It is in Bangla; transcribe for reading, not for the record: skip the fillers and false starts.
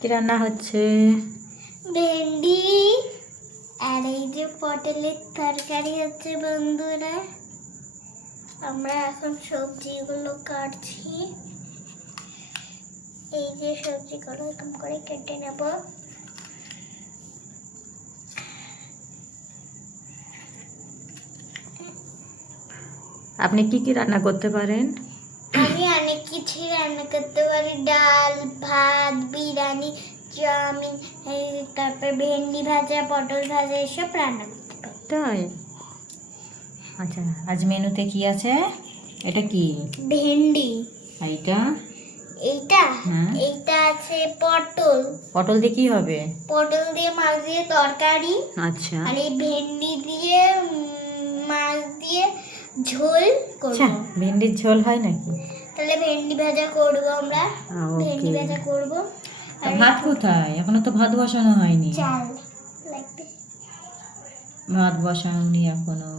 কি রান্না হচ্ছে? ভেন্ডি আর এই যে পটলের তরকারি হচ্ছে বন্ধুরা। আমরা এখন সবজিগুলো কাটছি। এই যে সবজিগুলো এরকম করে কেটে নেব। আপনি কি কি রান্না করতে পারেন? আমি অনেক কিছুই রান্না করতে পারি, ডাল, ভাত, বিরিয়ানি, চাউমিন, তারপর ভেন্ডি ভাজা, পটল ভাজা, এসব রান্না করতে পারি। তাই? আচ্ছা, আজ মেনুতে কি আছে? এটা কি? ভেন্ডি। আর এটা? এইটা হ্যাঁ। এইটা আছে পটল। পটল দিয়ে কি হবে? পটল দিয়ে মাছ দিয়ে তরকারি। আচ্ছা। আর এই ভেন্ডি দিয়ে মাছ দিয়ে ঝোল করব। আচ্ছা, ভেন্ডির ঝোল হয় নাকি? তাহলে ভেন্ডি ভাজা করব আমরা। ওকে। ভেন্ডি ভাজা করব। আর ভাত কোথায়? এখনো তো ভাত বসানো হয়নি। চাল লাগবে। ভাত বসানোনি এখনো।